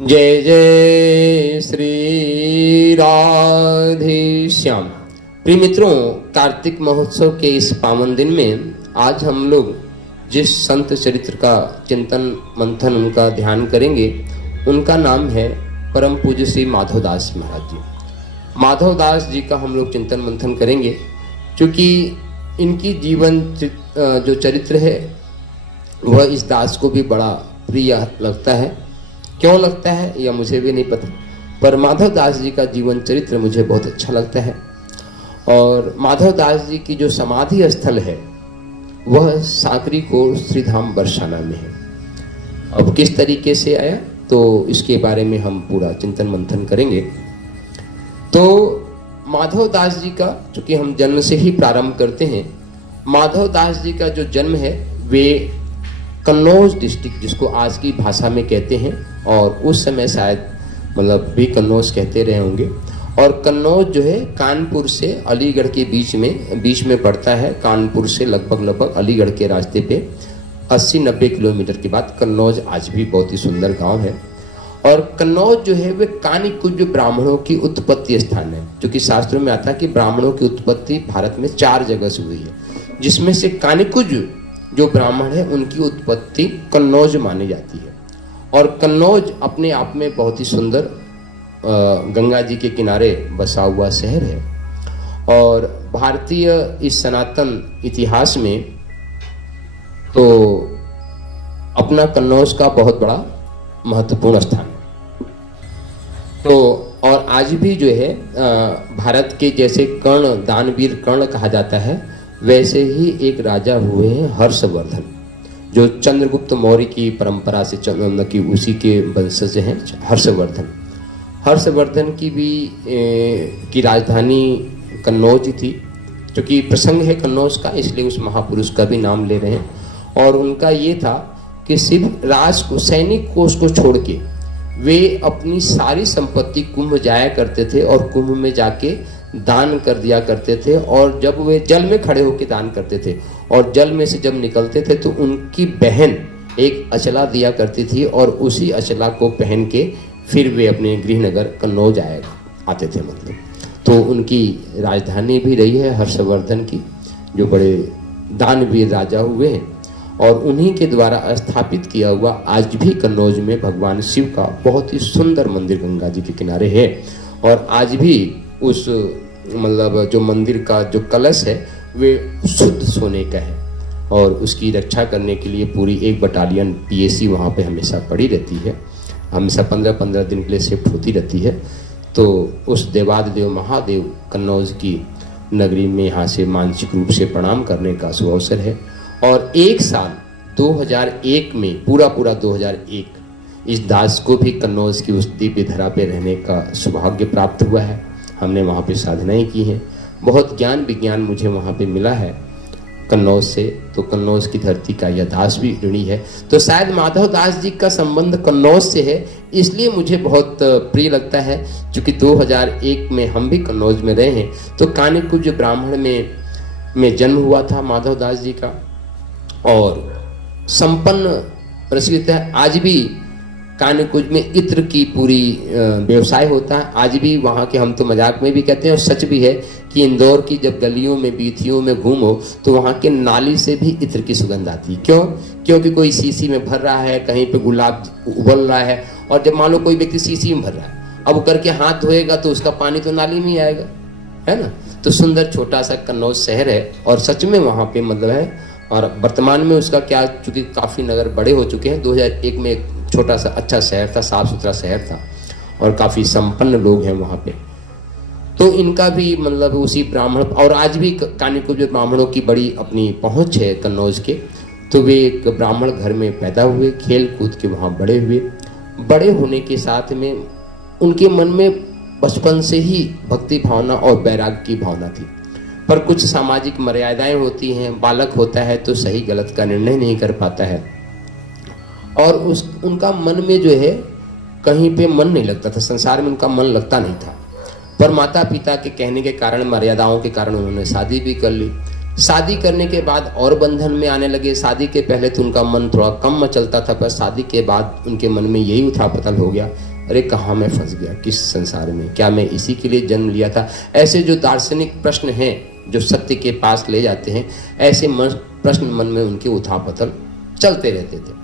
जय जय श्री राधे श्याम। प्रिय मित्रों, कार्तिक महोत्सव के इस पावन दिन में आज हम लोग जिस संत चरित्र का चिंतन मंथन उनका ध्यान करेंगे, उनका नाम है परम पूज्य श्री माधवदास महाराज जी। माधवदास जी का हम लोग चिंतन मंथन करेंगे, क्योंकि इनकी जीवन जो चरित्र है वह इस दास को भी बड़ा प्रिय लगता है। क्यों लगता है यह मुझे भी नहीं पता, पर माधवदास जी का जीवन चरित्र मुझे बहुत अच्छा लगता है। और माधवदास जी की जो समाधि स्थल है वह साकरी कोट श्रीधाम बरसाना में है। अब किस तरीके से आया तो इसके बारे में हम पूरा चिंतन मंथन करेंगे। तो माधवदास जी का, चूंकि हम जन्म से ही प्रारंभ करते हैं, माधवदास जी का जो जन्म है वे कन्नौज डिस्ट्रिक्ट, जिसको आज की भाषा में कहते हैं, और उस समय शायद भी कन्नौज कहते रहे होंगे। और कन्नौज जो है कानपुर से अलीगढ़ के बीच में पड़ता है। कानपुर से लगभग अलीगढ़ के रास्ते पे 80-90 किलोमीटर के बाद कन्नौज आज भी बहुत ही सुंदर गांव है। और कन्नौज जो है वे कानिकुज ब्राह्मणों की उत्पत्ति स्थान है, जो कि शास्त्रों में आता है कि ब्राह्मणों की उत्पत्ति भारत में 4 जगह से हुई है, जिसमें से कानिकुज जो ब्राह्मण है उनकी उत्पत्ति कन्नौज मानी जाती है। और कन्नौज अपने आप में बहुत ही सुंदर गंगा जी के किनारे बसा हुआ शहर है। और भारतीय इस सनातन इतिहास में तो अपना कन्नौज का बहुत बड़ा महत्वपूर्ण स्थान है। तो और आज भी जो है भारत के जैसे कर्ण, दानवीर कर्ण कहा जाता है, वैसे ही एक राजा हुए हैं हर्षवर्धन, जो चंद्रगुप्त मौर्य की परंपरा से की उसी के वंशज हैं हर्षवर्धन। हर्षवर्धन की भी की राजधानी कन्नौज थी। क्योंकि प्रसंग है कन्नौज का, इसलिए उस महापुरुष का भी नाम ले रहे हैं। और उनका ये था कि सिर्फ सैनिक कोष को छोड़ के वे अपनी सारी संपत्ति कुंभ जाया करते थे और कुंभ में जाके दान कर दिया करते थे। और जब वे जल में खड़े होकर दान करते थे और जल में से जब निकलते थे तो उनकी बहन एक अचला दिया करती थी, और उसी अचला को पहन के फिर वे अपने गृहनगर कन्नौज आते थे। तो उनकी राजधानी भी रही है हर्षवर्धन की, जो बड़े दानवीर राजा हुए हैं। और उन्हीं के द्वारा स्थापित किया हुआ आज भी कन्नौज में भगवान शिव का बहुत ही सुंदर मंदिर गंगा जी के किनारे है। और आज भी उस जो मंदिर का जो कलश है वे शुद्ध सोने का है, और उसकी रक्षा करने के लिए पूरी एक बटालियन पीएसी वहाँ पे हमेशा पड़ी रहती है, हमेशा 15-15 दिन के लिए शिफ्ट होती रहती है। तो उस देवादिदेव महादेव कन्नौज की नगरी में यहाँ से मानसिक रूप से प्रणाम करने का शुभ अवसर है। और एक साल 2001 में पूरा 2001 इस दास को भी कन्नौज की उस दिव्य धरा पे रहने का सौभाग्य प्राप्त हुआ है। हमने वहाँ पे साधनाएं की हैं, बहुत ज्ञान विज्ञान मुझे वहाँ पे मिला है कन्नौज से। तो कन्नौज की धरती का यह दास भी ऋणी है। तो शायद माधवदास जी का संबंध कन्नौज से है, इसलिए मुझे बहुत प्रिय लगता है। क्योंकि 2001 में हम भी कन्नौज में रहे हैं। तो कानिकुज ब्राह्मण में जन्म हुआ था माधवदास जी का, और संपन्न प्रसिद्ध है। आज भी कानिकुज में इत्र की पूरी व्यवसाय होता है। आज भी वहाँ के, हम तो मजाक में भी कहते हैं और सच भी है, कि इंदौर की जब गलियों में बीथियों में घूमो तो वहाँ के नाली से भी इत्र की सुगंध आती है। क्यों? क्योंकि कोई सीसी में भर रहा है, कहीं पे गुलाब उबल रहा है, और जब मान लो कोई व्यक्ति सीसी में भर रहा है, अब करके हाथ धोएगा तो उसका पानी तो नाली में ही आएगा, है ना। तो सुंदर छोटा सा कन्नौज शहर है, और सच में वहाँ पे है। और वर्तमान में उसका क्या, चूंकि काफ़ी नगर बड़े हो चुके हैं, 2001 में एक छोटा सा अच्छा शहर था, साफ सुथरा शहर था, और काफ़ी संपन्न लोग हैं वहाँ पे। तो इनका भी उसी ब्राह्मण, और आज भी कानिकुज ब्राह्मणों की बड़ी अपनी पहुँच है कन्नौज के। तो वे एक ब्राह्मण घर में पैदा हुए, खेल कूद के वहाँ बड़े हुए। बड़े होने के साथ में उनके मन में बचपन से ही भक्ति भावना और वैराग्य की भावना थी। पर कुछ सामाजिक मर्यादाएं होती हैं, बालक होता है तो सही गलत का निर्णय नहीं कर पाता है, और उनका मन में जो है कहीं पे मन नहीं लगता था, संसार में उनका मन लगता नहीं था। पर माता पिता के कहने के कारण, मर्यादाओं के कारण उन्होंने शादी भी कर ली। शादी करने के बाद और बंधन में आने लगे। शादी के पहले तो उनका मन थोड़ा कम मचलता था, पर शादी के बाद उनके मन में यही उथापतल हो गया, अरे कहाँ मैं फंस गया, किस संसार में, क्या मैं इसी के लिए जन्म लिया था। ऐसे जो दार्शनिक प्रश्न हैं जो सत्य के पास ले जाते हैं, ऐसे प्रश्न मन में उनके उथापतल चलते रहते थे।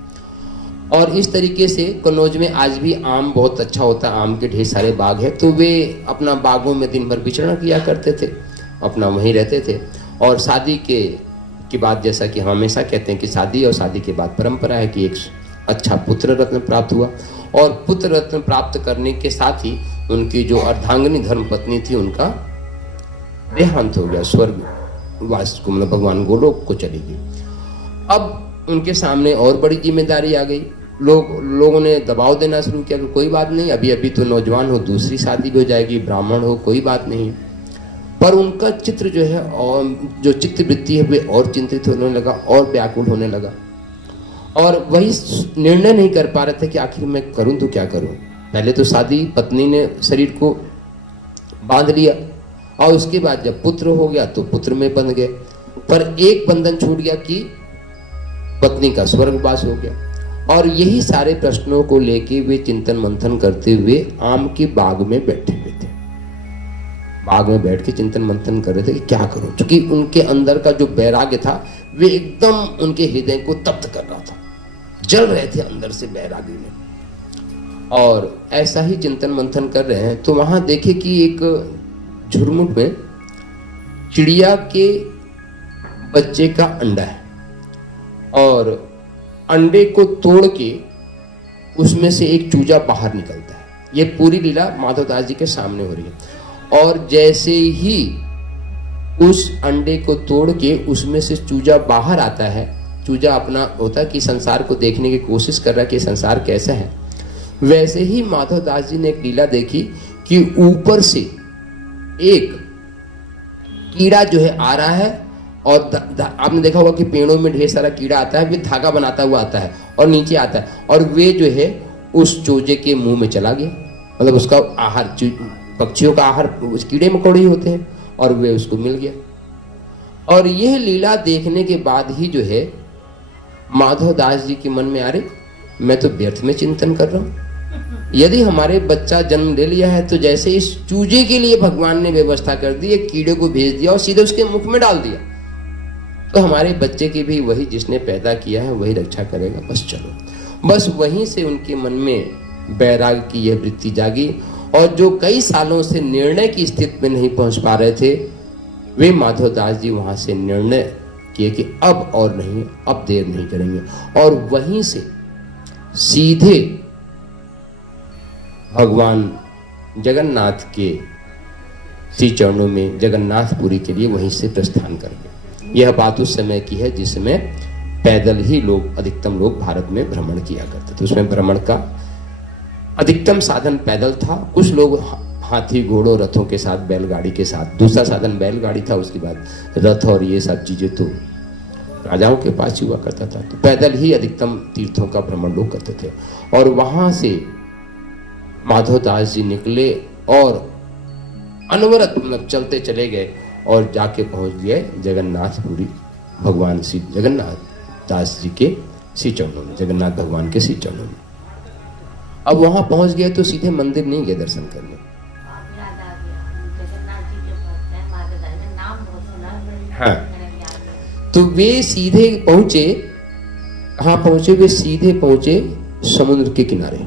और इस तरीके से कन्नौज में आज भी आम बहुत अच्छा होता है, आम के ढेर सारे बाग है, तो वे अपना बागों में दिन भर विचरण किया करते थे, अपना वहीं रहते थे। और शादी के बाद, जैसा कि हम हमेशा कहते हैं कि शादी और शादी के बाद परंपरा है कि एक अच्छा पुत्र रत्न प्राप्त हुआ, और पुत्र रत्न प्राप्त करने के साथ ही उनकी जो अर्धांगिनी धर्म पत्नी थी उनका देहांत हो गया, स्वर्ग वास को, मतलब भगवान गोलोक को चली गई। अब उनके सामने और बड़ी जिम्मेदारी आ गई। लोगों ने दबाव देना शुरू किया कि कोई बात नहीं, अभी अभी तो नौजवान हो, दूसरी शादी भी हो जाएगी, ब्राह्मण हो, कोई बात नहीं। पर उनका चित्र जो है, और जो चित्तवृत्ति है, वे और चिंतित होने लगा और व्याकुल होने लगा, और वही निर्णय नहीं कर पा रहे थे कि आखिर मैं करूं तो क्या करूं। पहले तो शादी, पत्नी ने शरीर को बांध लिया, और उसके बाद जब पुत्र हो गया तो पुत्र में बंध गए, पर एक बंधन छूट गया कि पत्नी का स्वर्गवास हो गया। और यही सारे प्रश्नों को लेके वे चिंतन मंथन करते हुए आम के बाग में बैठे हुए थे। बाग में बैठ के चिंतन मंथन कर रहे थे कि क्या करूं, क्योंकि उनके अंदर का जो वैराग्य था वे एकदम उनके हृदय को तप्त कर रहा था, जल रहे थे अंदर से वैराग्य में। और ऐसा ही चिंतन मंथन कर रहे हैं तो वहां देखे कि एक झुरमुट में चिड़िया के बच्चे का अंडा है, और अंडे को तोड़ के उसमें से एक चूजा बाहर निकलता है। ये पूरी लीला माधवदास जी के सामने हो रही है। और जैसे ही उस अंडे को तोड़ के उसमें से चूजा बाहर आता है, चूजा अपना होता है कि संसार को देखने की कोशिश कर रहा है कि संसार कैसा है, वैसे ही माधवदास जी ने एक लीला देखी कि ऊपर से एक कीड़ा जो है आ रहा है, और आपने देखा होगा कि पेड़ों में ढेर सारा कीड़ा आता है, वे धागा बनाता हुआ आता है और नीचे आता है, और वे जो है उस चूजे के मुंह में चला गया, मतलब उसका आहार, पक्षियों का आहार उस कीड़े मकोड़े ही होते हैं, और वे उसको मिल गया। और यह लीला देखने के बाद ही जो है माधवदास जी के मन में आ रही, मैं तो व्यर्थ में चिंतन कर रहा हूं। यदि हमारे बच्चा जन्म ले लिया है तो जैसे इस चूजे के लिए भगवान ने व्यवस्था कर दी, एक कीड़े को भेज दिया और सीधे उसके मुख में डाल दिया, तो हमारे बच्चे की भी वही जिसने पैदा किया है वही रक्षा करेगा। बस चलो, बस वहीं से उनके मन में वैराग्य की यह वृत्ति जागी, और जो कई सालों से निर्णय की स्थिति में नहीं पहुंच पा रहे थे, वे माधवदास जी वहां से निर्णय किए कि अब और नहीं, अब देर नहीं करेंगे, और वहीं से सीधे भगवान जगन्नाथ के श्री चरणों में जगन्नाथपुरी के लिए वहीं से प्रस्थान कर गए। यह बात उस समय की है जिसमें पैदल ही लोग, अधिकतम लोग भारत में भ्रमण किया करते थे। उसमें भ्रमण का अधिकतम साधन पैदल था, कुछ लोग हाथी घोड़ों रथों के साथ, बैलगाड़ी के साथ, दूसरा साधन बैलगाड़ी था, उसके बाद रथ और ये सब चीजें तो राजाओं के पास हुआ करता था। तो पैदल ही अधिकतम तीर्थों का भ्रमण लोग करते थे। और वहां से माधवदास जी निकले और अनवरत मतलब चलते चले गए और जाके पहुंच गए जगन्नाथपुरी, भगवान श्री जगन्नाथ दास जी के श्री चरणों में, जगन्नाथ भगवान के श्री चरणों में। अब वहां पहुंच गए तो सीधे मंदिर नहीं गए दर्शन करने। हाँ, तो वे सीधे पहुंचे, कहाँ पहुंचे? वे सीधे पहुंचे समुद्र के किनारे,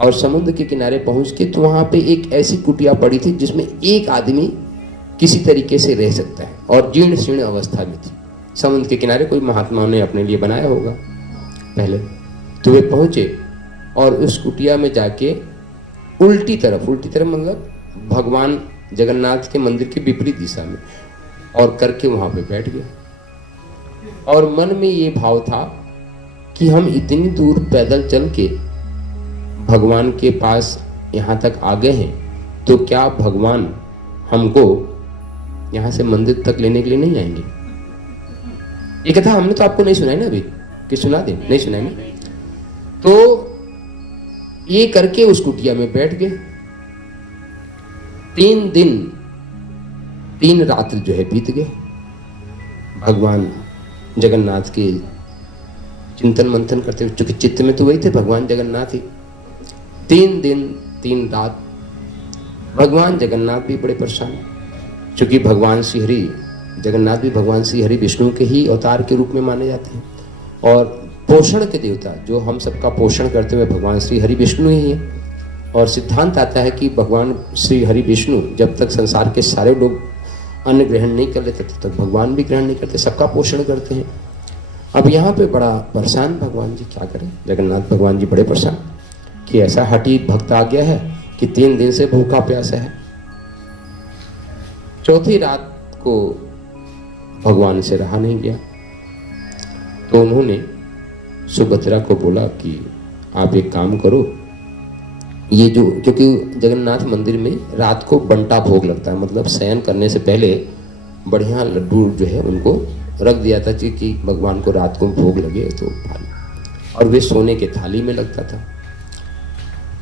और समुद्र के किनारे पहुंच के तो वहां पे एक ऐसी कुटिया पड़ी थी जिसमें एक आदमी किसी तरीके से रह सकता है, और जीर्ण शीर्ण अवस्था में थी। समुद्र के किनारे कोई महात्मा ने अपने लिए बनाया होगा पहले। तो वे पहुंचे और उस कुटिया में जाके उल्टी तरफ मतलब भगवान जगन्नाथ के मंदिर के विपरीत दिशा में और करके वहां पे बैठ गए। और मन में ये भाव था कि हम इतनी दूर पैदल चल के भगवान के पास यहाँ तक आ गए हैं, तो क्या भगवान हमको यहाँ से मंदिर तक लेने के लिए नहीं आएंगे? ये कथा हमने तो आपको नहीं सुनाई ना अभी, कि सुना दे? नहीं सुनाई ना। तो ये करके उस कुटिया में बैठ गए। 3 दिन 3 रात्र जो है बीत गए। भगवान जगन्नाथ के चिंतन मंथन करते हुए, चूंकि चित्त में तो वही थे भगवान जगन्नाथ ही। 3 दिन 3 रात भगवान जगन्नाथ भी बड़े परेशान, चूंकि भगवान श्री हरि जगन्नाथ भी भगवान श्री हरि विष्णु के ही अवतार के रूप में माने जाते हैं, और पोषण के देवता जो हम सबका पोषण करते हुए भगवान श्री हरि विष्णु ही है। और सिद्धांत आता है कि भगवान श्री हरि विष्णु जब तक संसार के सारे लोग अन्न ग्रहण नहीं कर लेते तब तक भगवान भी ग्रहण नहीं करते, सबका पोषण करते हैं। अब यहाँ पे बड़ा परेशान भगवान जी, क्या करें, जगन्नाथ भगवान जी बड़े परेशान कि ऐसा हठी भक्त आ गया है कि 3 दिन से भूखा प्यासा है। चौथी रात को भगवान से रहा नहीं गया, तो उन्होंने सुभद्रा को बोला कि आप एक काम करो, ये जो, क्योंकि जगन्नाथ मंदिर में रात को बंटा भोग लगता है, मतलब शयन करने से पहले बढ़िया लड्डू जो है उनको रख दिया था कि भगवान को रात को भोग लगे तो थाली, और वे सोने के थाली में लगता था।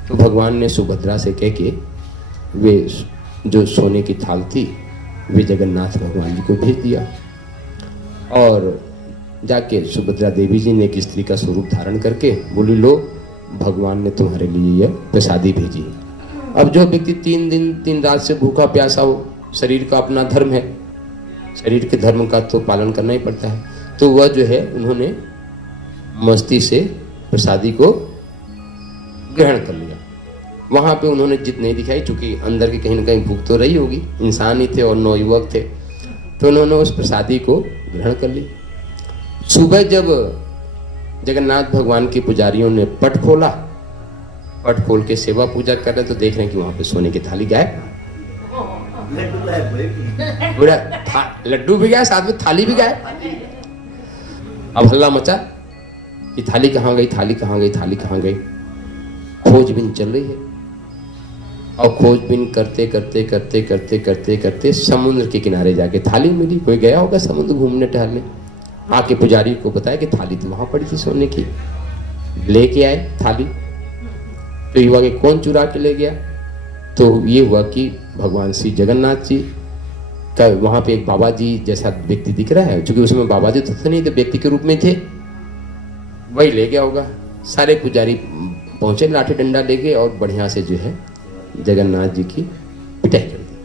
तो भगवान ने सुभद्रा से कह के वे जो सोने की थाल थी वे जगन्नाथ भगवान जी को भेज दिया, और जाके सुभद्रा देवी जी ने एक स्त्री का स्वरूप धारण करके बोली, लो भगवान ने तुम्हारे लिए यह प्रसादी भेजी। अब जो व्यक्ति 3 दिन 3 रात से भूखा प्यासा हो, शरीर का अपना धर्म है, शरीर के धर्म का तो पालन करना ही पड़ता है, तो वह जो है उन्होंने मस्ती से प्रसादी को ग्रहण कर लिया। वहां पे उन्होंने जिद नहीं दिखाई, चूंकि अंदर की कहीं ना कहीं भूख तो रही होगी, इंसान ही थे और नवयुवक थे, तो उन्होंने उस प्रसादी को ग्रहण कर ली। सुबह जब जगन्नाथ भगवान के पुजारियों ने पट खोला, पट खोल के सेवा पूजा कर रहे तो देख रहे हैं कि वहां पे सोने की थाली गायब, लड्डू भी गायब, साथ में थाली भी गायब। अब हल्ला मचा कि थाली कहाँ गई, थाली कहाँ गई, थाली कहाँ गई। खोजबीन चल रही है, और खोजबीन करते करते करते करते करते करते समुद्र के किनारे जाके थाली मिली। कोई गया होगा समुद्र घूमने टहलने, आके पुजारी को बताया कि थाली तो वहां पड़ी थी सोने की, लेके आए थाली। तो ये हुआ कि कौन चुरा के ले गया, तो ये हुआ कि भगवान श्री जगन्नाथ जी का वहां पे एक बाबा जी जैसा व्यक्ति दिख रहा है, क्योंकि उसमें बाबा जी तो थे नहीं, तो व्यक्ति के रूप में थे, वही ले गया होगा। सारे पुजारी पहुंचे लाठी डंडा लेके, और बढ़िया से जो है जगन्नाथ जी की पिटाई कर दी,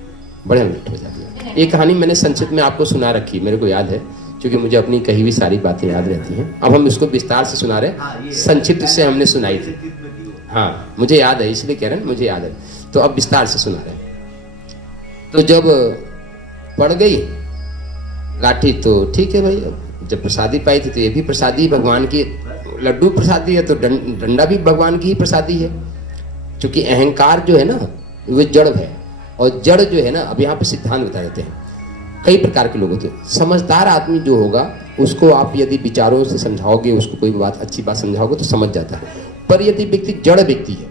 बढ़िया लुट हो जाती है। ये कहानी मैंने संक्षिप्त में आपको सुना रखी, मेरे को याद है, क्योंकि मुझे अपनी कही हुई सारी बातें याद रहती हैं। अब हम इसको विस्तार से सुना रहे, संक्षिप्त से हमने सुनाई थी। हाँ मुझे याद है, इसलिए कह रहे हैं मुझे याद है, तो अब विस्तार से सुना रहे। तो जब पड़ गई लाठी तो ठीक है भाई, जब प्रसादी पाई थी तो ये भी प्रसादी भगवान की, लड्डू प्रसादी है तो डंडा भी भगवान की ही प्रसादी है। क्योंकि अहंकार जो है ना वो जड़ है, और जड़ जो है ना, अब यहाँ पे सिद्धांत बता देते हैं, कई प्रकार के लोग होते हैं। समझदार आदमी जो होगा उसको आप यदि विचारों से समझाओगे, उसको कोई बात अच्छी बात समझाओगे तो समझ जाता है। पर यदि व्यक्ति जड़ व्यक्ति है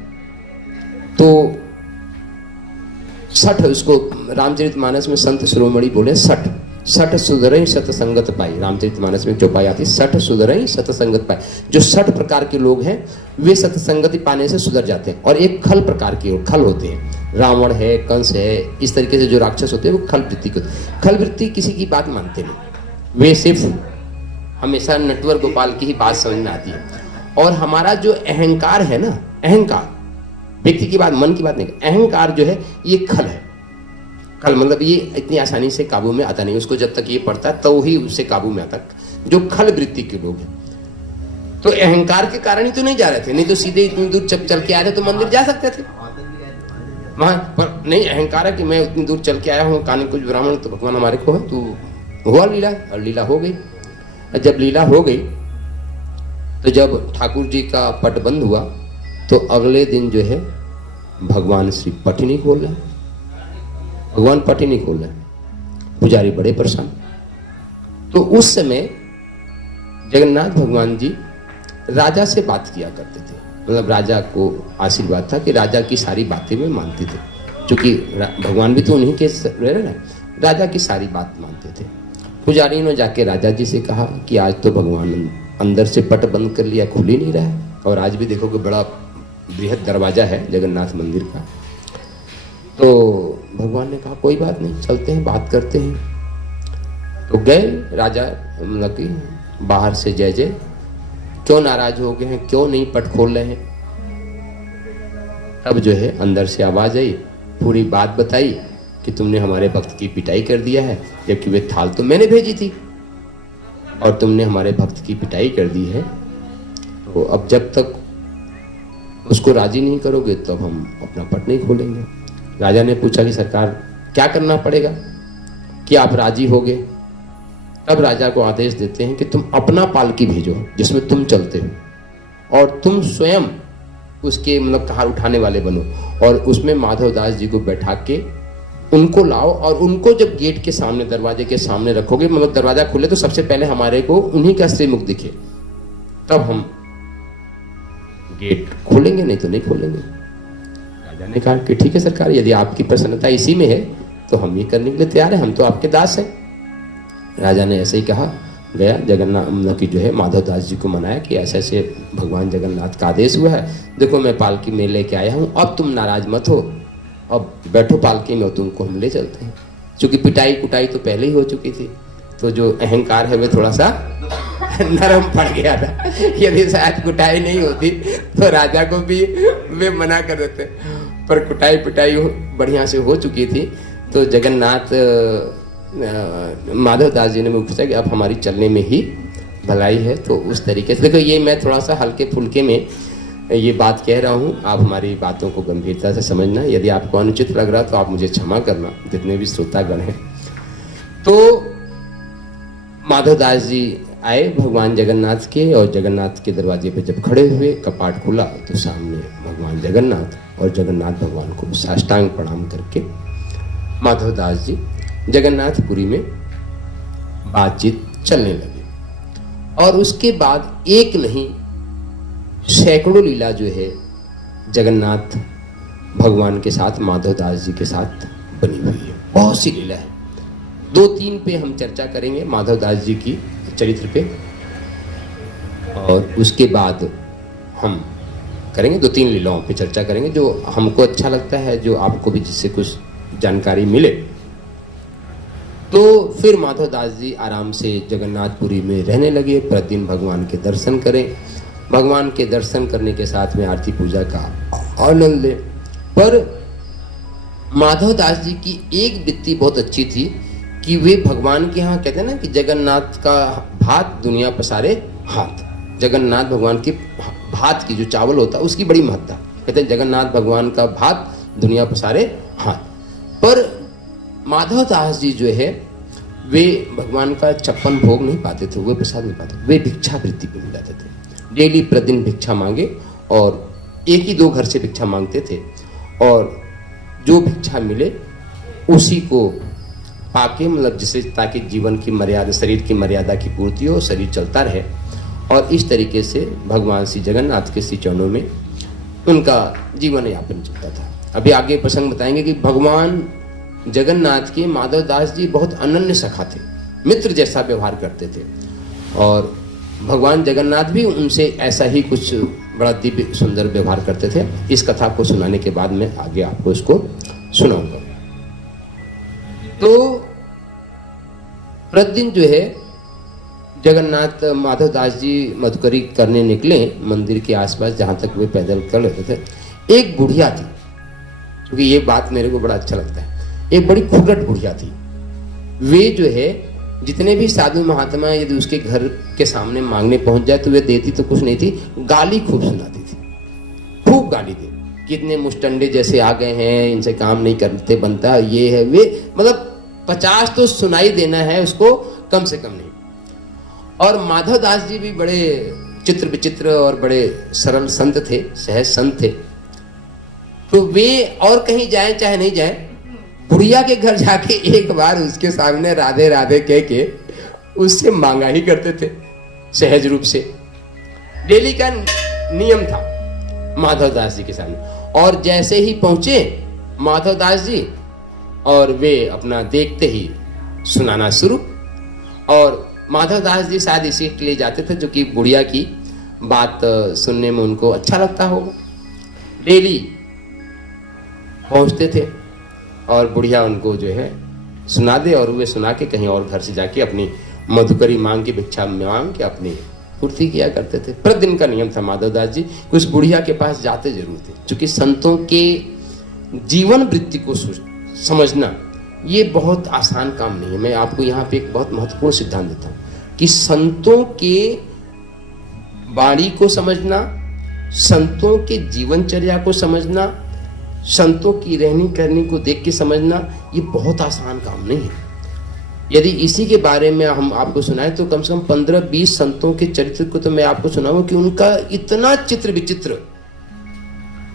तो सठ, उसको रामचरितमानस में संत शिरोमणि बोले सठ, सठ सुधरई सतसंगत पाई। रामचरितमानस में चौपाई आती, सठ सुधरई सतसंगत पाई। जो 60 प्रकार के लोग हैं वे सतसंगति पाने से सुधर जाते हैं। और एक खल प्रकार के खल होते हैं, रावण है, कंस है, इस तरीके से जो राक्षस होते हैं वो खल वृत्ति के। खल वृत्ति किसी की बात मानते नहीं, वे सिर्फ हमेशा नटवर गोपाल की ही बात समझ में आती है। और हमारा जो अहंकार है ना, अहंकार व्यक्ति की बात, मन की बात नहीं, अहंकार जो है ये खल है। खल मतलब ये इतनी आसानी से काबू में आता नहीं, उसको जब तक ये पड़ता है तो ही उससे काबू में आता। जो खल वृत्ति के लोग हैं तो अहंकार के कारण ही तो नहीं जा रहे थे, नहीं तो सीधे इतनी दूर चल के आए थे तो मंदिर जा सकते थे वहां पर। नहीं, अहंकार है कि मैं उतनी दूर चल के आया हूँ, कानी कुछ ब्राह्मण तो भगवान हमारे को है, तो हुआ लीला, और लीला हो गई। जब लीला हो गई तो जब ठाकुर जी का पट बंद हुआ तो अगले दिन जो है भगवान श्री पट ही नहीं खोल रहे, भगवान पट ही नहीं खोल रहे, पुजारी बड़े परेशान। तो उस समय जगन्नाथ भगवान जी राजा से बात किया करते थे, मतलब राजा को आशीर्वाद था कि राजा की सारी बातें में मानते थे, क्योंकि भगवान भी तो उन्हीं के रहे ना, राजा की सारी बात मानते थे। पुजारी ने जाके राजा जी से कहा कि आज तो भगवान अंदर से पट बंद कर लिया, खुल ही नहीं रहा है, और आज भी देखो कि बड़ा बृहद दरवाजा है जगन्नाथ मंदिर का। तो भगवान ने कहा कोई बात नहीं, चलते हैं, बात करते हैं। तो गए राजा, मतलब कि बाहर से जय जय, क्यों नाराज हो गए हैं, क्यों नहीं पट खोल रहे हैं। तब जो है अंदर से आवाज आई, पूरी बात बताई कि तुमने हमारे भक्त की पिटाई कर दिया है, जबकि वे थाल तो मैंने भेजी थी और तुमने हमारे भक्त की पिटाई कर दी है। तो अब जब तक उसको राजी नहीं करोगे तो हम अपना पट नहीं खोलेंगे। राजा ने पूछा कि सरकार क्या करना पड़ेगा कि आप राजी होगे। तब राजा को आदेश देते हैं कि तुम अपना पालकी भेजो जिसमें तुम चलते हो और तुम स्वयं उसके मतलब कहार उठाने वाले बनो और उसमें माधवदास जी को बैठा के उनको लाओ और उनको जब गेट के सामने, दरवाजे के सामने रखोगे, मतलब दरवाजा खुले तो सबसे पहले हमारे को उन्हीं का श्रीमुख दिखे, तब हम गेट खोलेंगे, नहीं तो नहीं खोलेंगे। राजा ने कहा कि ठीक है सरकार, यदि आपकी प्रसन्नता इसी में है तो हम ये करने के लिए तैयार हैं, हम तो आपके दास हैं। राजा ने ऐसे ही कहा, गया जगन्नाथ की जो है माधवदास जी को मनाया कि ऐसे ऐसे भगवान जगन्नाथ का आदेश हुआ है, देखो मैं पालकी में लेके आया हूँ, अब तुम नाराज मत हो, अब बैठो पालकी में, तुमको हम ले चलते हैं। क्योंकि पिटाई कुटाई तो पहले ही हो चुकी थी, तो जो अहंकार है वे थोड़ा सा नरम पड़ गया था। यदि शायद कुटाई नहीं होती तो राजा को भी वे मना कर देते, पर कुटाई पिटाई बढ़िया से हो चुकी थी। तो जगन्नाथ माधवदास जी ने मुझे पूछा कि अब हमारी चलने में ही भलाई है। तो उस तरीके से देखो, ये मैं थोड़ा सा हल्के फुल्के में ये बात कह रहा हूँ, आप हमारी बातों को गंभीरता से समझना। यदि आपको अनुचित लग रहा तो आप मुझे क्षमा करना, जितने भी श्रोतागण हैं। तो माधवदास जी आए भगवान जगन्नाथ के, और जगन्नाथ के दरवाजे पे जब खड़े हुए, कपाट खुला तो सामने भगवान जगन्नाथ, और जगन्नाथ भगवान को साष्टांग प्रणाम करके माधवदास जी जगन्नाथपुरी में बातचीत चलने लगे। और उसके बाद एक नहीं सैकड़ों लीला जो है जगन्नाथ भगवान के साथ, माधवदास जी के साथ बनी हुई है। बहुत सी लीला है, 2-3 पे हम चर्चा करेंगे माधवदास जी की चरित्र पे, और उसके बाद हम करेंगे 2-3 लीलाओं पे चर्चा करेंगे जो हमको अच्छा लगता है, जो आपको भी जिससे कुछ जानकारी मिले। तो फिर माधवदास जी आराम से जगन्नाथपुरी में रहने लगे, प्रतिदिन भगवान के दर्शन करें, भगवान के दर्शन करने के साथ में आरती पूजा का आनंद लें। पर माधवदास जी की एक वृत्ति बहुत अच्छी थी कि वे भगवान के यहाँ, कहते हैं ना कि जगन्नाथ का भात दुनिया पसारे हाथ, जगन्नाथ भगवान की भात की जो चावल होता है उसकी बड़ी महत्ता, कहते हैं जगन्नाथ भगवान का भात दुनिया पसारे हाथ। पर माधवदास जी जो है वे भगवान का 56 भोग नहीं पाते थे, वे प्रसाद नहीं पाते, वे भिक्षा वृत्ति पे मिल जाते थे। डेली प्रतिदिन भिक्षा मांगे, और एक ही 2 घर से भिक्षा मांगते थे, और जो भिक्षा मिले उसी को पाके, मतलब जिसे, ताकि जीवन की मर्यादा, शरीर की मर्यादा की पूर्ति हो, शरीर चलता रहे। और इस तरीके से भगवान श्री जगन्नाथ के श्री चरणों में उनका जीवन यापन चलता था। अभी आगे प्रसंग बताएंगे कि भगवान जगन्नाथ के माधवदास जी बहुत अनन्य सखा थे, मित्र जैसा व्यवहार करते थे, और भगवान जगन्नाथ भी उनसे ऐसा ही कुछ बड़ा दिव्य सुंदर व्यवहार करते थे। इस कथा को सुनाने के बाद मैं आगे आपको इसको सुनाऊंगा। तो प्रतिदिन जो है जगन्नाथ माधवदास जी मधुकरी करने निकले मंदिर के आसपास, जहाँ तक वे पैदल कर लेते थे। एक बुढ़िया थी, क्योंकि ये बात मेरे को बड़ा अच्छा लगता है, एक बड़ी खुरगट बुढ़िया थी। वे जो है जितने भी साधु महात्मा यदि उसके घर के सामने मांगने पहुंच जाए तो वे देती तो कुछ नहीं थी, गाली खूब सुनाती थी, खूब गाली दे, कितने मुस्टंडे जैसे आ गए हैं, इनसे काम नहीं करते बनता, ये है वे, मतलब 50 तो सुनाई देना है उसको, कम से कम नहीं। और माधवदास जी भी बड़े चित्र विचित्र और बड़े सरल संत थे, सहज संत थे। तो वे और कहीं जाए चाहे नहीं जाए, बुढ़िया के घर जाके एक बार उसके सामने राधे राधे कह के उससे मांगा ही करते थे, सहज रूप से। डेली का नियम था माधवदास जी के सामने। और जैसे ही पहुंचे माधवदास जी, और वे अपना देखते ही सुनाना शुरू। और माधवदास जी शायद इसी के लिए जाते थे जो कि बुढ़िया की बात सुनने में उनको अच्छा लगता होगा। डेली पहुंचते थे और बुढ़िया उनको जो है सुना दे और वे सुना के कहीं और घर से जाके अपनी मधुकरी मांग के, भिक्षा मांग के अपनी पूर्ति किया करते थे। प्रतिदिन का नियम था माधवदास जी कि उस बुढ़िया के पास जाते जरूर थे। क्योंकि संतों के जीवन वृत्ति को समझना ये बहुत आसान काम नहीं है। मैं आपको यहाँ पे एक बहुत महत्वपूर्ण सिद्धांत देता हूँ कि संतों के वाणी को समझना, संतों के जीवनचर्या को समझना, संतों की रहनी करनी को देख के समझना, ये बहुत आसान काम नहीं है। यदि इसी के बारे में हम आपको सुनाएं तो कम से कम 15-20 संतों के चरित्र को तो मैं आपको सुनाऊंगा कि उनका इतना चित्र विचित्र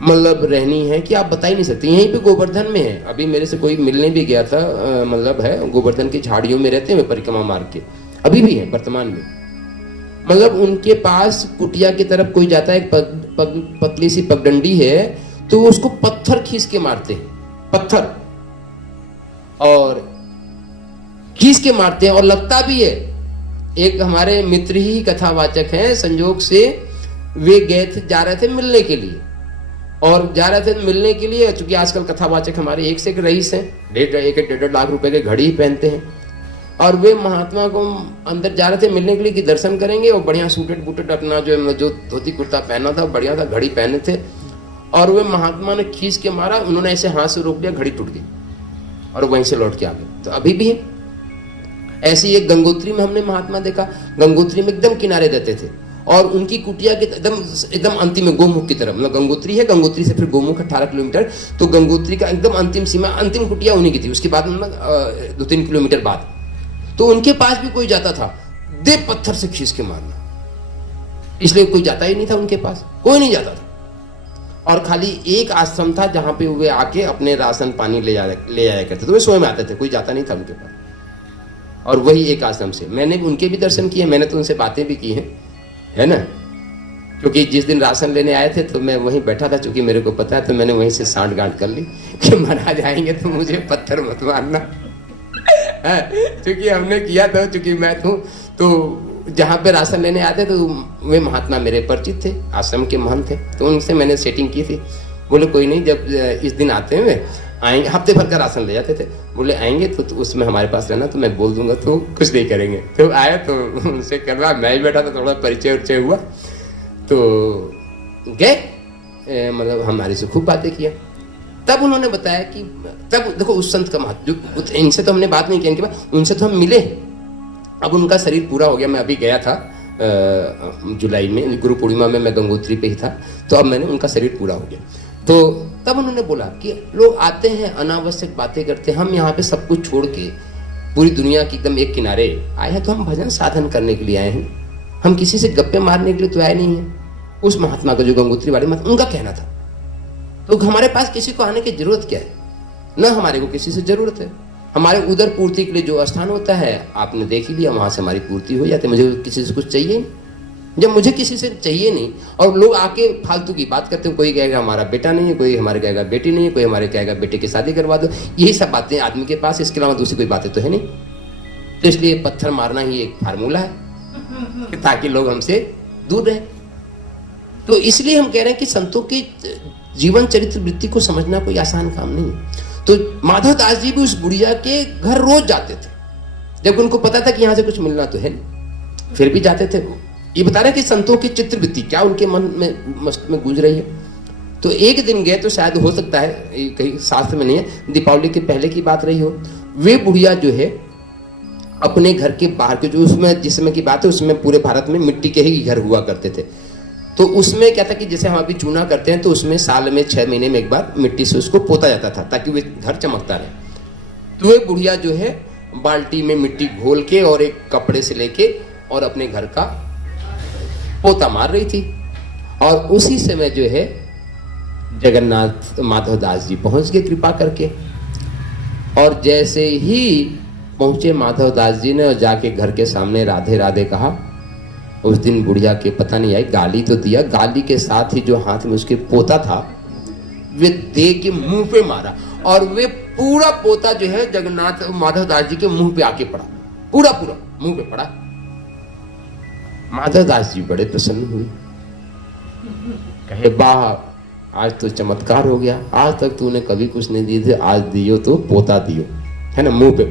मतलब रहनी है कि आप बता ही नहीं सकते। यहीं पे गोवर्धन में है, अभी मेरे से कोई मिलने भी गया था, मतलब है गोवर्धन की झाड़ियों में रहते हैं परिक्रमा मार्ग के, अभी भी है वर्तमान में। मतलब उनके पास कुटिया की तरफ कोई जाता है, पतली सी पगडंडी है, तो उसको पत्थर खींच के मारते हैं, पत्थर और खींच के मारते हैं और लगता भी है। एक हमारे मित्र ही कथावाचक हैं, संयोग से वे गए थे, जा रहे थे मिलने के लिए, और जा रहे थे मिलने के लिए, चूंकि आजकल कथावाचक हमारे एक से एक रईस हैं, 1.5 लाख रुपए के घड़ी ही पहनते हैं, और वे महात्मा को अंदर जा रहे थे मिलने के लिए कि दर्शन करेंगे, और बढ़िया सूटेड बूटेड अपना जो धोती कुर्ता पहना था बढ़िया था, घड़ी पहने थे, और वे महात्मा ने खींच के मारा, उन्होंने ऐसे हाथ से रोक दिया, घड़ी टूट गई और वहीं से लौट के आ गए। तो अभी भी है ऐसी। एक गंगोत्री में हमने महात्मा देखा, गंगोत्री में एकदम किनारे रहते थे और उनकी कुटिया के एकदम अंतिम में गोमुख की तरफ, मतलब गंगोत्री है, गंगोत्री से फिर गोमुख 18 किलोमीटर, तो गंगोत्री का एकदम अंतिम सीमा, अंतिम कुटिया उन्हीं की थी। उसके बाद 2-3 किलोमीटर बाद तो उनके पास भी कोई जाता था, दे पत्थर से खींच के मारना, इसलिए कोई जाता ही नहीं था उनके पास, कोई नहीं जाता था। और खाली एक आश्रम था जहां पे वे आके अपने राशन पानी ले आया करते, तो वे स्वयं आते थे, कोई जाता नहीं था उनके पास। और वही एक आश्रम से मैंने उनके भी दर्शन किए, मैंने तो उनसे बातें भी की हैं, है ना, क्योंकि जिस दिन राशन लेने आए थे तो मैं वहीं बैठा था, क्योंकि मेरे को पता है, तो मैंने वहीं से सांठ गांठ कर ली कि महाराज आएंगे तो मुझे पत्थर मत मारना। क्योंकि हमने किया था, क्योंकि मैं तो जहाँ पे राशन लेने आते तो वे महात्मा मेरे परिचित थे, आश्रम के महंत थे, तो उनसे मैंने सेटिंग की थी। बोले कोई नहीं, जब इस दिन आते हैं वे आएंगे, हफ्ते भर का राशन ले जाते थे, बोले आएंगे तो उसमें हमारे पास रहना, तो मैं बोल दूंगा तो कुछ नहीं करेंगे। तो आया तो उनसे करवा, मैं ही बैठा था, थोड़ा परिचय उच्चय हुआ, तो गए, मतलब हमारे से खूब बातें किया। तब उन्होंने बताया कि तब देखो उस संत का महत्व, जो इनसे तो हमने बात नहीं की इनके बाद, उनसे तो हम मिले, अब उनका शरीर पूरा हो गया। मैं अभी गया था जुलाई में, गुरु पूर्णिमा में मैं गंगोत्री पे ही था, तो अब मैंने उनका शरीर पूरा हो गया। तो तब उन्होंने बोला कि लोग आते हैं अनावश्यक बातें करते हैं, हम यहाँ पे सब कुछ छोड़ के पूरी दुनिया की एकदम एक किनारे आए हैं, तो हम भजन साधन करने के लिए आए हैं, हम किसी से गप्पे मारने के लिए तो आए नहीं हैं। उस महात्मा का, जो गंगोत्री वाले महात्मा, उनका कहना था। तो हमारे पास किसी को आने की जरूरत क्या है, न हमारे को किसी से जरूरत है, हमारे उधर पूर्ति के लिए जो स्थान होता है आपने देख ही लिया, वहां से हमारी पूर्ति हो जाती है, मुझे किसी से कुछ चाहिए नहीं। जब मुझे किसी से चाहिए नहीं और लोग आके फालतू की बात करते हैं, कोई कहेगा हमारा बेटा नहीं है, कोई हमारे कहेगा बेटी नहीं है, कोई हमारे कहेगा बेटे की शादी करवा दो, यही सब बातें आदमी के पास, इसके अलावा दूसरी कोई बातें तो है नहीं। तो इसलिए पत्थर मारना ही एक फार्मूला है ताकि लोग हमसे दूर रहे। तो इसलिए हम कह रहे हैं कि संतों की जीवन चरित्र वृत्ति को समझना कोई आसान काम नहीं। तो माधवदास जी भी उस बुढ़िया के घर रोज जाते थे, जब उनको पता था कि यहाँ से कुछ मिलना तो है नहीं, फिर भी जाते थे। ये बता रहे कि संतों की चित्रवृत्ति क्या उनके मन में मस्त में गूंज रही है। तो एक दिन गए, तो शायद हो सकता है कहीं शास्त्र में नहीं है, दीपावली के पहले की बात रही हो, वे बुढ़िया जो है अपने घर के बाहर के, जो उसमें जिस समय की बात है उसमें पूरे भारत में मिट्टी के ही घर हुआ करते थे। तो उसमें क्या था कि जैसे हम अभी चूना करते हैं, तो उसमें साल में 6 महीने में एक बार मिट्टी से उसको पोता जाता था ताकि वे घर चमकता रहे। तो वे बुढ़िया जो है बाल्टी में मिट्टी घोल के और एक कपड़े से लेके और अपने घर का पोता मार रही थी। और उसी समय जो है जगन्नाथ माधवदास जी पहुंच गए कृपा करके, और जैसे ही पहुंचे माधवदास जी ने और जाके घर के सामने राधे राधे कहा। उस दिन बुढ़िया के पता नहीं आई, गाली तो दिया, गाली के साथ ही जो हाथ में उसके पोता था वे दे के मुंह पे मारा, और वे पूरा पोता जो है जगन्नाथ माधवदास जी के मुंह पे आके पड़ा, पूरा पूरा मुंह पे पड़ा। माधवदास जी बड़े प्रसन्न हुए, कहे वाह आज तो चमत्कार हो गया, आज तक तूने कभी कुछ नहीं दिए थे, आज दियो तो पोता दियो। है ना, मुंह पे।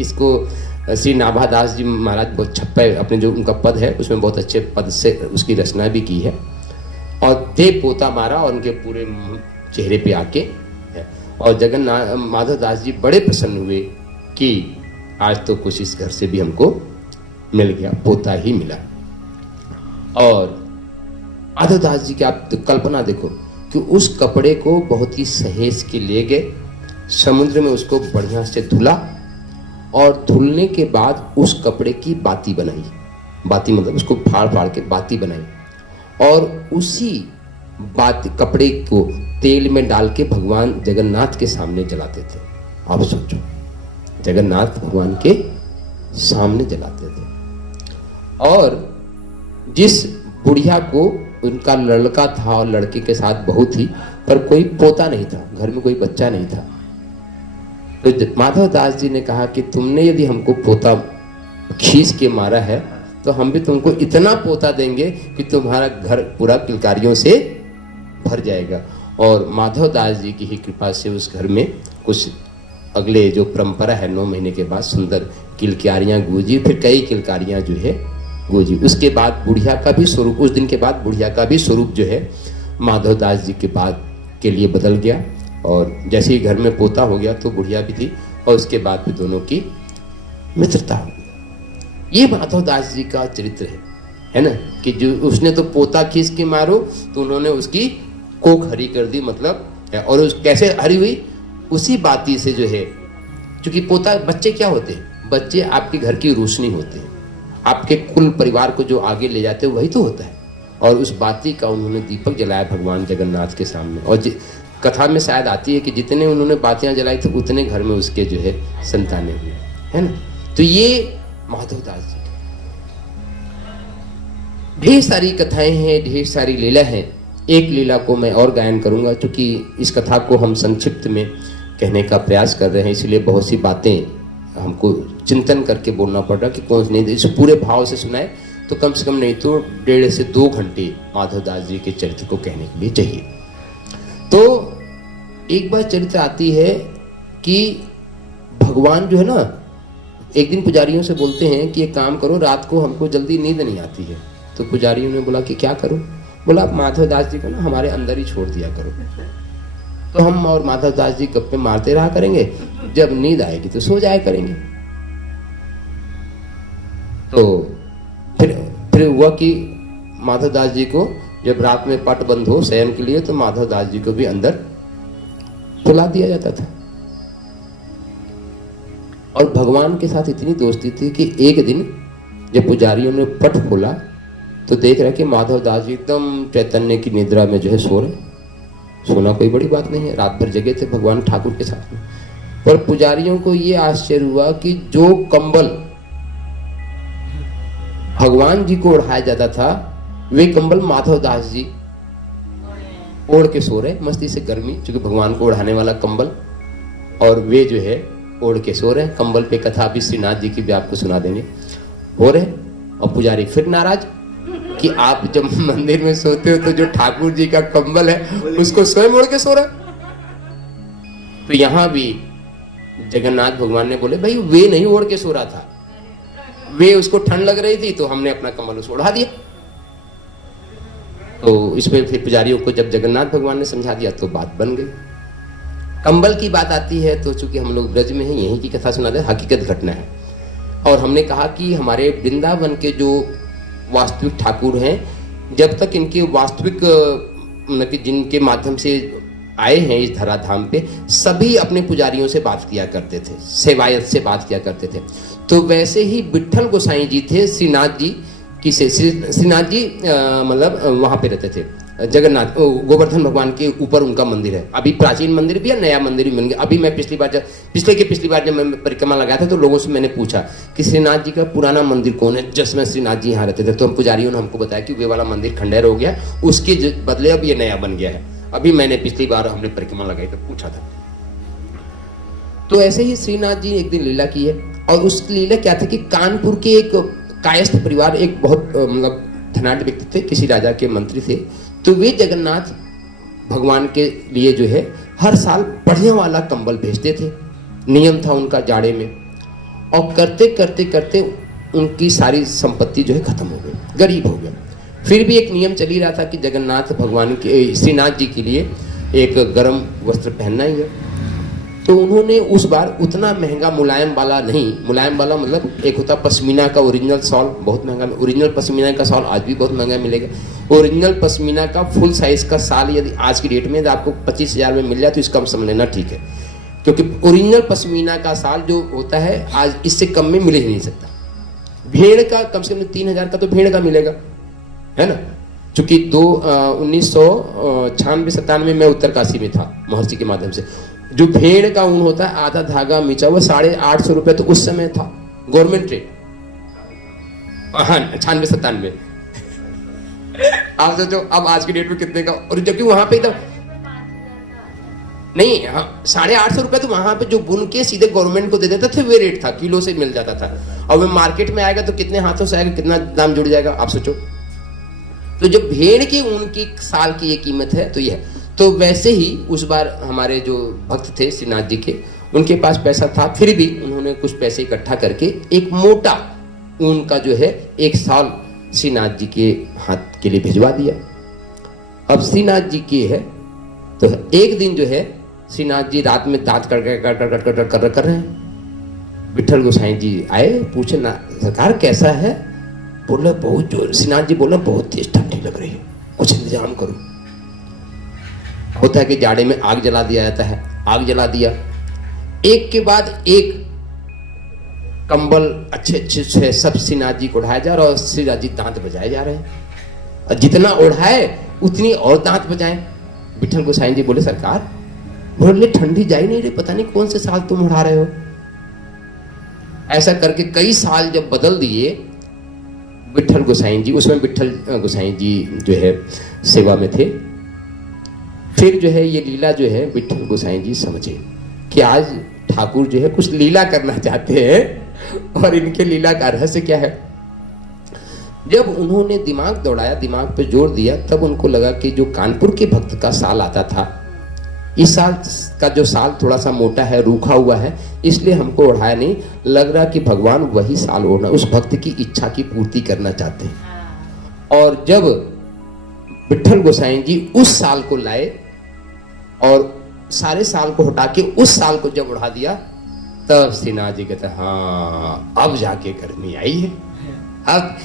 इसको श्री नाभादास जी महाराज बहुत छप्पा है, अपने जो उनका पद है उसमें बहुत अच्छे पद से उसकी रचना भी की है। और दे पोता मारा और उनके पूरे चेहरे पे आके है। और जगन्नाथ माधवदास जी बड़े प्रसन्न हुए कि आज तो कुछ इस घर से भी हमको मिल गया, पोता ही मिला। और माधवदास जी की आप कल्पना देखो कि उस कपड़े को बहुत ही सहेज के ले गए, समुद्र में उसको बढ़िया से धुला और धुलने के बाद उस कपड़े की बाती बनाई। बाती मतलब उसको फाड़ फाड़ के बाती बनाई और उसी बाती कपड़े को तेल में डाल के भगवान जगन्नाथ के सामने जलाते थे। आप सोचो, जगन्नाथ भगवान के सामने जलाते थे। और जिस बुढ़िया को उनका लड़का था और लड़के के साथ बहू थी, पर कोई पोता नहीं था, घर में कोई बच्चा नहीं था, तो माधवदास जी ने कहा कि तुमने यदि हमको पोता खींच के मारा है तो हम भी तुमको इतना पोता देंगे कि तुम्हारा घर पूरा किलकारियों से भर जाएगा। और माधवदास जी की ही कृपा से उस घर में कुछ अगले जो परंपरा है 9 महीने के बाद सुंदर किलकारियां गूंजी, फिर कई किलकारियां जो है गूंजी। उसके बाद बुढ़िया का भी स्वरूप, उस दिन के बाद बुढ़िया का भी स्वरूप जो है माधवदास जी के बाद के लिए बदल गया। और जैसे ही घर में पोता हो गया तो बुढ़िया भी थी और उसके बाद भी दोनों की मित्रता हो गई। ये माधवदास जी का चरित्र है ना, कि जो उसने तो पोता खींच के मारो तो उन्होंने उसकी कोख हरी कर दी, मतलब है। और उस कैसे हरी हुई, उसी बाती से जो है, क्योंकि पोता बच्चे क्या होते हैं, बच्चे आपके घर की रोशनी होते हैं, आपके कुल परिवार को जो आगे ले जाते हैं वही तो होता है। और उस बाती का उन्होंने दीपक जलाया भगवान जगन्नाथ के सामने। और कथा में शायद आती है कि जितने उन्होंने बातियां जलाई थी उतने घर में उसके जो है संतानें हुई, है ना। तो ये माधवदास जी ढेर सारी कथाएं हैं, ढेर सारी लीला हैं। एक लीला को मैं और गायन करूंगा, क्योंकि इस कथा को हम संक्षिप्त में कहने का प्रयास कर रहे हैं, इसलिए बहुत सी बातें हमको चिंतन करके बोलना पड़ रहा कि कौन सी नहीं। इस पूरे भाव से सुनाए तो कम से कम नहीं तो 1.5 से 2 घंटे माधवदास जी के चरित्र को कहने के लिए चाहिए। तो एक बार चरित्र आती है कि भगवान जो है ना, एक दिन पुजारियों से बोलते हैं कि एक काम करो, रात को हमको जल्दी नींद नहीं आती है। तो पुजारियों ने बोला कि क्या करूं? बोला आप माधवदास जी को ना हमारे अंदर ही छोड़ दिया करो, तो हम और माधवदास जी गप्पे मारते रहा करेंगे, जब नींद आएगी तो सो जाया करेंगे। तो फिर हुआ कि माधवदास जी को जब रात में पट बंद हो शयन के लिए तो माधवदास जी को भी अंदर सुला दिया जाता था। और भगवान के साथ इतनी दोस्ती थी कि एक दिन जब पुजारियों ने पट खोला तो देख रहे कि माधवदास जी एकदम चैतन्य की निद्रा में जो है सो रहे। सोना कोई बड़ी बात नहीं है, रात भर जगे थे भगवान ठाकुर के साथ में। पर पुजारियों को ये आश्चर्य हुआ कि जो कंबल भगवान जी को ओढ़ाया जाता था वे कंबल माधवदास जी ओढ़ के सो रहे, मस्ती से, गर्मी क्योंकि भगवान को ओढ़ाने वाला कंबल, और वे जो है ओढ़ के सो रहे। कंबल पे कथा भी श्रीनाथ जी की भी आपको सुना देंगे, हो रहे। और पुजारी फिर नाराज कि आप जब मंदिर में सोते हो तो जो ठाकुर जी का कंबल है उसको स्वयं ओढ़ के सो रहे। तो यहां भी जगन्नाथ भगवान ने बोले भाई वे नहीं ओढ़ के सो रहा था, वे उसको ठंड लग रही थी तो हमने अपना कंबल उसको ओढ़ा दिया। तो इसमें फिर पुजारियों को जब जगन्नाथ भगवान ने समझा दिया तो बात बन गई। कंबल की बात आती है तो चूंकि हम लोग ब्रज में हैं, यहीं की कथा सुना दे, हकीकत घटना है। और हमने कहा कि हमारे वृंदावन के जो वास्तविक ठाकुर हैं, जब तक इनके वास्तविक मतलब जिनके माध्यम से आए हैं इस धराधाम पे, सभी अपने पुजारियों से बात किया करते थे, सेवायत से बात किया करते थे। तो वैसे ही विट्ठल गोसाई जी थे श्रीनाथ जी की से, श्रीनाथ जी मतलब वहां पे रहते थे, जगन्नाथ गोवर्धन भगवान के ऊपर उनका मंदिर है। अभी प्राचीन मंदिर भी है, नया मंदिर भी बन गया। अभी मैं पिछली बार जब मैं परिक्रमा लगाया था तो लोगों से मैंने पूछा कि श्रीनाथ जी का पुराना मंदिर कौन है, जिसमें श्रीनाथ जी यहाँ रहते थे। तो हम पुजारियों ने हमको बताया कि वे वाला मंदिर खंडहर हो गया, उसके बदले अब ये नया बन गया है। अभी मैंने पिछली बार हमने परिक्रमा लगाई तो पूछा था। तो ऐसे ही श्रीनाथ जी एक दिन लीला की है, और उस लीला क्या था कि कानपुर के एक कायस्थ परिवार, एक बहुत मतलब धनाढ्य व्यक्ति थे, किसी राजा के मंत्री थे। तो वे जगन्नाथ भगवान के लिए जो है हर साल बढ़िया वाला कंबल भेजते थे, नियम था उनका जाड़े में, और करते करते करते उनकी सारी संपत्ति जो है खत्म हो गई, गरीब हो गया। फिर भी एक नियम चल ही रहा था कि जगन्नाथ भगवान के, श्रीनाथ जी के लिए एक गर्म वस्त्र पहनना ही है। तो उन्होंने उस बार उतना महंगा मुलायम वाला नहीं, मुलायम वाला मतलब एक होता पश्मीना का ओरिजिनल शॉल, बहुत महंगा, ओरिजिनल पश्मीना का शॉल आज भी बहुत महंगा मिलेगा। ओरिजिनल पश्मीना का फुल साइज का शाल यदि आज की डेट में आपको 25,000 में मिल जाए तो इसका हम समझ लेना ठीक है, क्योंकि ओरिजिनल पश्मीना का शाल जो होता है आज इससे कम में मिल ही नहीं सकता। भेड़ का कम से कम 3,000 का तो भेड़ का मिलेगा, है ना। चूंकि 1996-97 में उत्तरकाशी में था महर्षि के माध्यम से। जो भेड़ का ऊन होता है आधा धागा मिचा हुआ 850 रुपए तो उस समय था गवर्नमेंट रेट। हाँ 96-97 आप सोचो अब आज की डेट में कितने का, और जबकि वहां पे एकदम नहीं, हाँ 850 रुपए तो वहां पे जो बुन के सीधे गवर्नमेंट को दे देते थे वे रेट था, किलो से मिल जाता था। और वो मार्केट में आएगा तो कितने हाथों से आएगा, कितना दाम जुड़ जाएगा आप सोचो। तो जो भेड़ के ऊन की साल की ये कीमत है तो ये है। तो वैसे ही उस बार हमारे जो भक्त थे श्रीनाथ जी के, उनके पास पैसा था, फिर भी उन्होंने कुछ पैसे इकट्ठा करके एक मोटा ऊन का जो है एक साल श्रीनाथ जी के हाथ के लिए भिजवा दिया। अब श्रीनाथ जी के है तो एक दिन जो है श्रीनाथ जी रात में दांत कर रहे हैं। विठल गोसाई जी आए, पूछे ना सरकार कैसा है, बोले बहुत जोर। श्रीनाथ जी बोले बहुत तेज ठंडी लग रही है, कुछ इंतजाम करो। होता है कि जाड़े में आग जला दिया जाता है, आग जला दिया, एक के बाद एक कंबल अच्छे अच्छे से सब श्रीनाथ जी को उठाया जा रहा है और श्रीनाथ जी दांत बजाए जा रहे हैं, और जितना ओढ़ाए उतनी और दांत बजाए। विठल गोसाई जी बोले सरकार, बोले ठंडी जा ही नहीं रही, पता नहीं कौन से साल तुम उड़ा रहे हो। ऐसा करके कई साल जब बदल दिए विठल गोसाई जी, उसमें विठल गोसाई जी जो है सेवा में थे। फिर जो है ये लीला जो है विठल गोसाई जी समझे कि आज ठाकुर जो है कुछ लीला करना चाहते हैं, और इनके लीला का रहस्य क्या है। जब उन्होंने दिमाग दौड़ाया, दिमाग पे जोर दिया, तब उनको लगा कि जो कानपुर के भक्त का साल आता था, इस साल का जो साल थोड़ा सा मोटा है, रूखा हुआ है, इसलिए हमको ओढ़ाया नहीं। लग रहा कि भगवान वही साल ओढ़ना, उस भक्त की इच्छा की पूर्ति करना चाहते हैं। और जब विठल गोसाई जी उस साल को लाए और सारे साल को हटा के उस साल को जब उड़ा दिया, तब श्रीनाथ जी कहते हाँ अब जाके गर्मी आई है। अब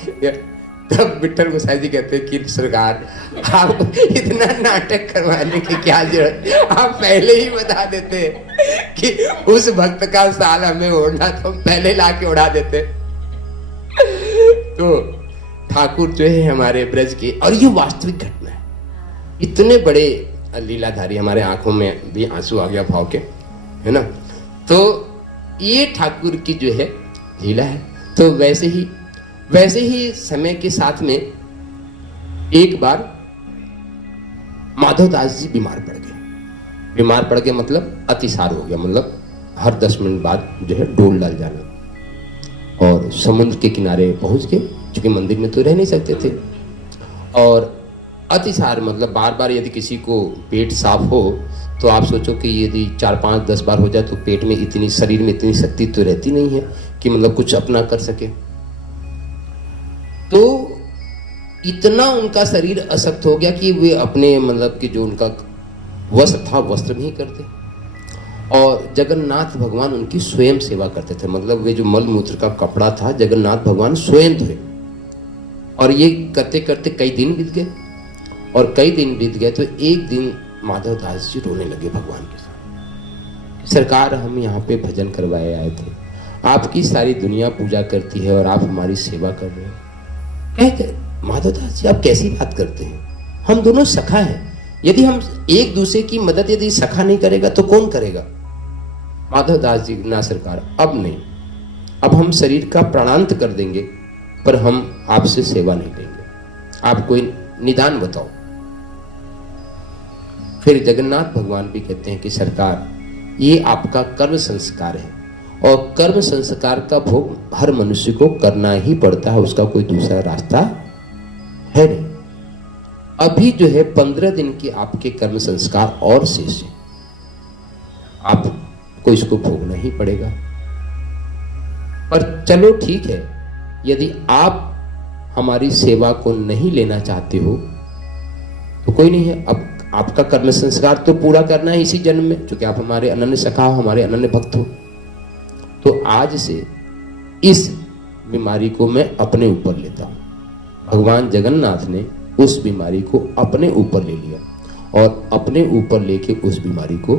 तब विठल गोसाई जी कहते हैं कि सरकार आप इतना नाटक करवाने की क्या जरूरत, आप पहले ही बता देते कि उस भक्त का साल हमें ओढ़ना, तो पहले लाके उड़ा देते। तो ठाकुर जो है हमारे ब्रज के, और ये वास्तविक घटना है, इतने बड़े लीलाधारी, हमारे आंखों में भी आंसू आ गया भाव के, है ना। तो ये ठाकुर की जो है लीला है। तो वैसे ही समय के साथ में एक बार माधवदास जी बीमार पड़ गए, मतलब अतिसार हो गया, मतलब हर 10 मिनट बाद जो है डोल डाल जाना, और समुद्र के किनारे पहुंच गए, क्योंकि मंदिर में तो रह नहीं सकते थे। और अतिसार मतलब बार बार यदि किसी को पेट साफ हो तो आप सोचो कि यदि 4, 5, 10 बार हो जाए तो पेट में इतनी, शरीर में इतनी शक्ति तो रहती नहीं है कि मतलब कुछ अपना कर सके। तो इतना उनका शरीर अशक्त हो गया कि वे अपने मतलब कि जो उनका वस्त्र था वस्त्र नहीं करते, और जगन्नाथ भगवान उनकी स्वयं सेवा करते थे। मतलब वे जो मल मूत्र का कपड़ा था जगन्नाथ भगवान स्वयं धोए, और ये करते करते कई दिन बीत गए, और कई दिन बीत गए तो एक दिन माधवदास जी रोने लगे भगवान के साथ। सरकार हम यहाँ पे भजन करवाए आए थे, आपकी सारी दुनिया पूजा करती है और आप हमारी सेवा कर रहे हो। कहते माधवदास जी आप कैसी बात करते हैं, हम दोनों सखा हैं, यदि हम एक दूसरे की मदद यदि सखा नहीं करेगा तो कौन करेगा। माधवदास जी ना सरकार अब नहीं, अब हम शरीर का प्राणांत कर देंगे, पर हम आपसे सेवा नहीं लेंगे, आप कोई निदान बताओ। फिर जगन्नाथ भगवान भी कहते हैं कि सरकार ये आपका कर्म संस्कार है, और कर्म संस्कार का भोग हर मनुष्य को करना ही पड़ता है, उसका कोई दूसरा रास्ता है नहीं। अभी जो है 15 दिन के आपके कर्म संस्कार और शेष है, आप को इसको भोगना ही पड़ेगा। पर चलो ठीक है, यदि आप हमारी सेवा को नहीं लेना चाहते हो तो कोई नहीं है, अब आपका कर्म संस्कार तो पूरा करना है इसी जन्म में, क्योंकि आप हमारे अनन्य सखा हो, हमारे अनन्य भक्त हो। तो आज से इस बीमारी को मैं अपने ऊपर लेता हूं। भगवान जगन्नाथ ने उस बीमारी को अपने ऊपर ले लिया और अपने ऊपर लेके उस बीमारी को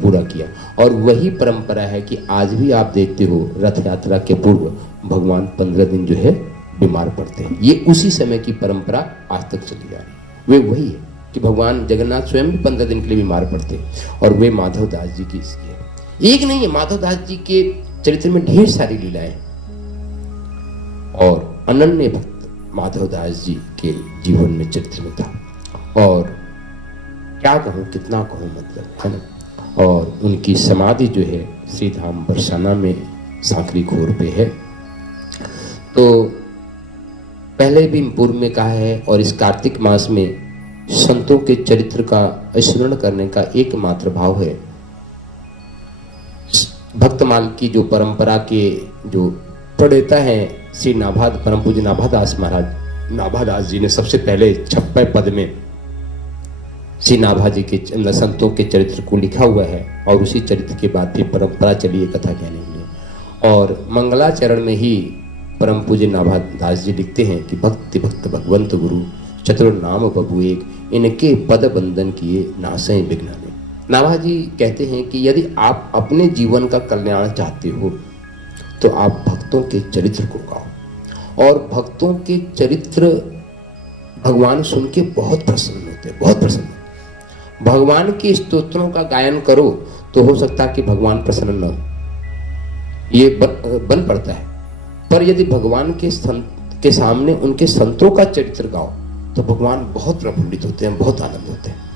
पूरा किया। और वही परंपरा है कि आज भी आप देखते हो रथ यात्रा के पूर्व भगवान 15 दिन जो है बीमार पड़ते हैं। ये उसी समय की परंपरा आज तक चली जा रही है। वे वही है कि भगवान जगन्नाथ स्वयं भी 15 दिन के लिए बीमार पड़ते हैं। और वे माधव दास जी की है। एक नहीं है, माधव दास जी के चरित्र में ढेर सारी लीलाएं और अनन्य भक्त माधव दास जी के जीवन में चरित्र में था। और क्या कहूं, कितना कहूं, मतलब है ना। और उनकी समाधि जो है श्री धाम बरसाना में सांकरी खोर पे है। तो पहले भी पूर्व में कहा है, और इस कार्तिक मास में संतों के चरित्र का स्मरण करने का एकमात्र भाव है। भक्तमाल की जो परंपरा के जो प्रणेता है श्री नाभाद, परम पूज्य नाभादास महाराज, नाभादास जी ने सबसे पहले 56 पद में श्री नाभा जी के संतों के चरित्र को लिखा हुआ है। और उसी चरित्र के बाद भी परंपरा चली है कथा कहने के लिए। और मंगलाचरण में ही परम पूज्य नाभादास जी लिखते हैं कि भक्ति भक्त भगवंत गुरु चतुर नाम बबू एक, इनके पद बंधन किए नासै विघ्नाने। नाभा जी कहते हैं कि यदि आप अपने जीवन का कल्याण चाहते हो तो आप भक्तों के चरित्र को गाओ। और भक्तों के चरित्र भगवान सुन के बहुत प्रसन्न होते हैं, बहुत प्रसन्न। भगवान के स्तोत्रों का गायन करो तो हो सकता है कि भगवान प्रसन्न न हो, ये बन पड़ता है। पर यदि भगवान के सामने उनके संतों का चरित्र गाओ तो भगवान बहुत प्रफुल्लित होते हैं, बहुत आनंद होते हैं।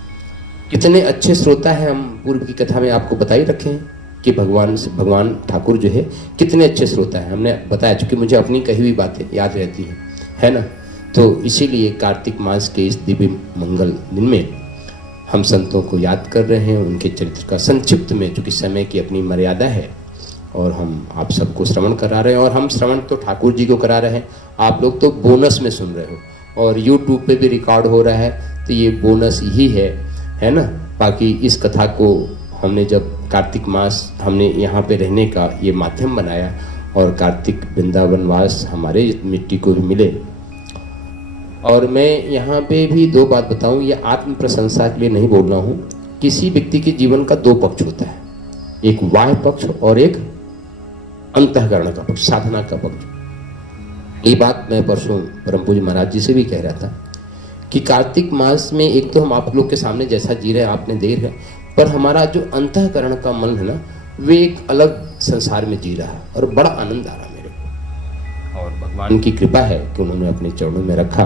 कितने अच्छे श्रोता हैं, हम पूर्व की कथा में आपको बता ही रखे हैं कि भगवान ठाकुर जो है कितने अच्छे श्रोता हैं। हमने बताया, चूंकि मुझे अपनी कही हुई बातें याद रहती हैं, है ना। तो इसीलिए कार्तिक मास के इस दिव्य मंगल दिन में हम संतों को याद कर रहे हैं, उनके चरित्र का संक्षिप्त में, चूंकि समय की अपनी मर्यादा है, और हम आप सबको श्रवण करा रहे हैं। और हम श्रवण तो ठाकुर जी को करा रहे हैं, आप लोग तो बोनस में सुन रहे हो, और YouTube पे भी रिकॉर्ड हो रहा है, तो ये बोनस ही है ना। बाकी इस कथा को हमने जब कार्तिक मास हमने यहाँ पे रहने का ये माध्यम बनाया, और कार्तिक वृंदावनवास हमारे मिट्टी को भी मिले। और मैं यहाँ पे भी दो बात बताऊँ, ये आत्म प्रशंसा के लिए नहीं बोल रहा हूँ। किसी व्यक्ति के जीवन का दो पक्ष होता है, एक बाह्य पक्ष और एक अंतःकरण का पक्ष, साधना का पक्ष। ये बात मैं परसों परम पूज्य महाराज जी से भी कह रहा था कि कार्तिक मास में एक तो हम आप लोग के सामने जैसा जी रहे आपने देख रहे, पर हमारा जो अंतःकरण का मन है ना, वे एक अलग संसार में जी रहा है, और बड़ा आनंद आ रहा मेरे को। और भगवान की कृपा है कि उन्होंने अपने चरणों में रखा।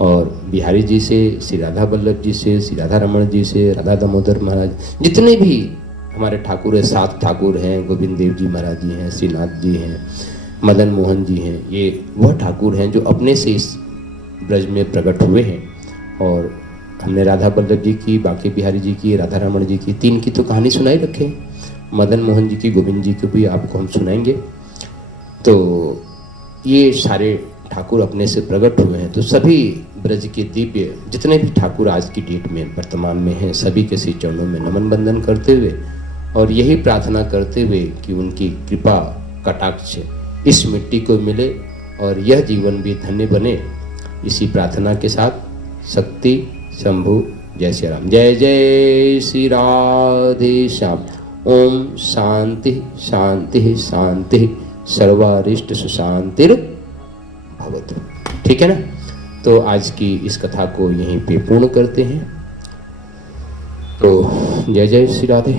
और बिहारी जी से, श्री राधा वल्लभ जी से, श्री राधा रमण जी से, राधा दामोदर महाराज, जितने भी हमारे ठाकुर है, 7 ठाकुर हैं, गोविंद देव जी महाराज जी हैं, श्रीनाथ जी हैं, मदन मोहन जी हैं, ये वह ठाकुर हैं जो अपने से इस ब्रज में प्रकट हुए हैं। और हमने राधा वल्लभ जी की, बाकी बिहारी जी की, राधा रमण जी की, 3 की तो कहानी सुनाई रखे, मदन मोहन जी की, गोविंद जी की भी आपको हम सुनाएंगे। तो ये सारे ठाकुर अपने से प्रकट हुए हैं। तो सभी ब्रज के दिव्य जितने भी ठाकुर आज की डेट में वर्तमान में हैं, सभी के श्री चरणों में नमन बंदन करते हुए, और यही प्रार्थना करते हुए कि उनकी कृपा कटाक्ष इस मिट्टी को मिले और यह जीवन भी धन्य बने, इसी प्रार्थना के साथ शक्ति शंभु जय श्री राम। जय जय श्री राधे श्याम। ओम शांति शांति शांति सर्वारिष्ट सुशांतिर भवतु। ठीक है ना। तो आज की इस कथा को यहीं पे पूर्ण करते हैं। तो जय जय श्री राधे।